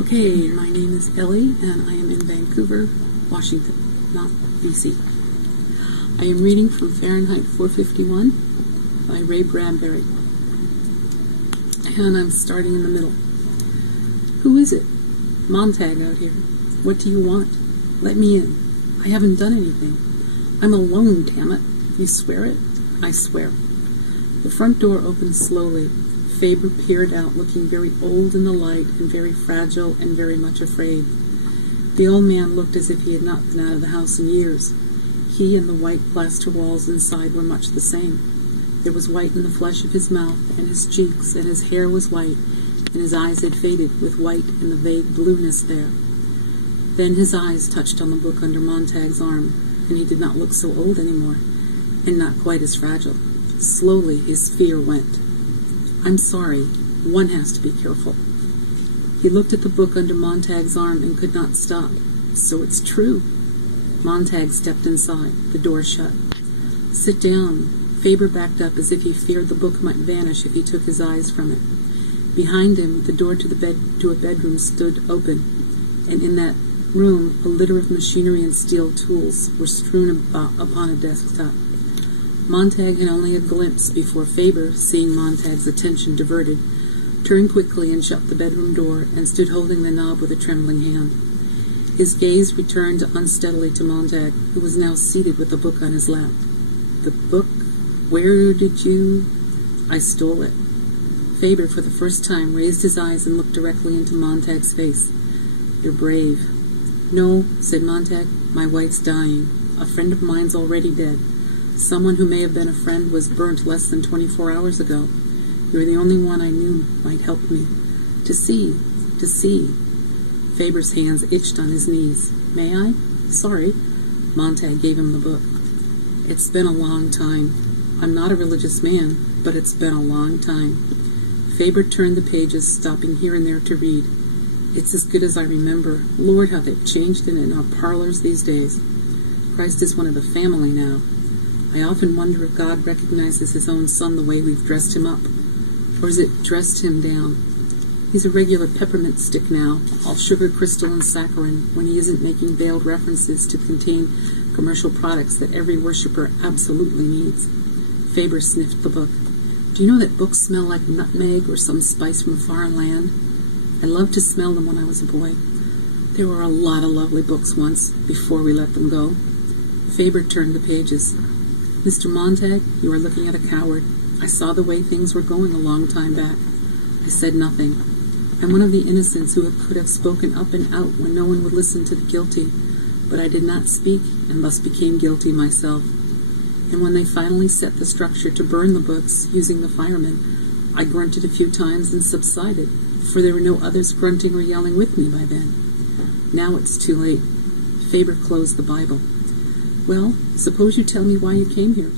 Okay, my name is Elly, and I am in Vancouver, Washington, not BC. I am reading from Fahrenheit 451 by Bradbury, and I'm starting in the middle. Who is it? Montag out here. What do you want? Let me in. I haven't done anything. I'm alone, damn it. You swear it? I swear. The front door opened slowly. Faber peered out, looking very old in the light and very fragile and very much afraid. The old man looked as if he had not been out of the house in years. He and the white plaster walls inside were much the same. There was white in the flesh of his mouth and his cheeks, and his hair was white, and his eyes had faded with white and the vague blueness there. Then his eyes touched on the book under Montag's arm, and he did not look so old anymore, and not quite as fragile. Slowly his fear went. I'm sorry, one has to be careful. He looked at the book under Montag's arm and could not stop. So it's true. Montag stepped inside, the door shut. Sit down. Faber backed up as if he feared the book might vanish if he took his eyes from it. Behind him, the door to a bedroom stood open, and in that room a litter of machinery and steel tools were strewn upon a desktop. Montag had only a glimpse before Faber, seeing Montag's attention diverted, turned quickly and shut the bedroom door and stood holding the knob with a trembling hand. His gaze returned unsteadily to Montag, who was now seated with the book on his lap. The book? Where did you... I stole it. Faber, for the first time, raised his eyes and looked directly into Montag's face. You're brave. No, said Montag, my wife's dying. A friend of mine's already dead. Someone who may have been a friend was burnt less than 24 hours ago. You're the only one I knew might help me. To see. Faber's hands itched on his knees. May I? Sorry. Montag gave him the book. It's been a long time. I'm not a religious man, but it's been a long time. Faber turned the pages, stopping here and there to read. It's as good as I remember. Lord, how they've changed in our parlors these days. Christ is one of the family now. I often wonder if God recognizes his own son the way we've dressed him up. Or has it dressed him down? He's a regular peppermint stick now, all sugar, crystal, and saccharin, when he isn't making veiled references to contain commercial products that every worshiper absolutely needs. Faber sniffed the book. Do you know that books smell like nutmeg or some spice from a foreign land? I loved to smell them when I was a boy. There were a lot of lovely books once, before we let them go. Faber turned the pages. Mr. Montag, you are looking at a coward. I saw the way things were going a long time back. I said nothing. I'm one of the innocents who could have spoken up and out when no one would listen to the guilty, but I did not speak and thus became guilty myself. And when they finally set the structure to burn the books using the firemen, I grunted a few times and subsided, for there were no others grunting or yelling with me by then. Now it's too late. Faber closed the Bible. Well, suppose you tell me why you came here.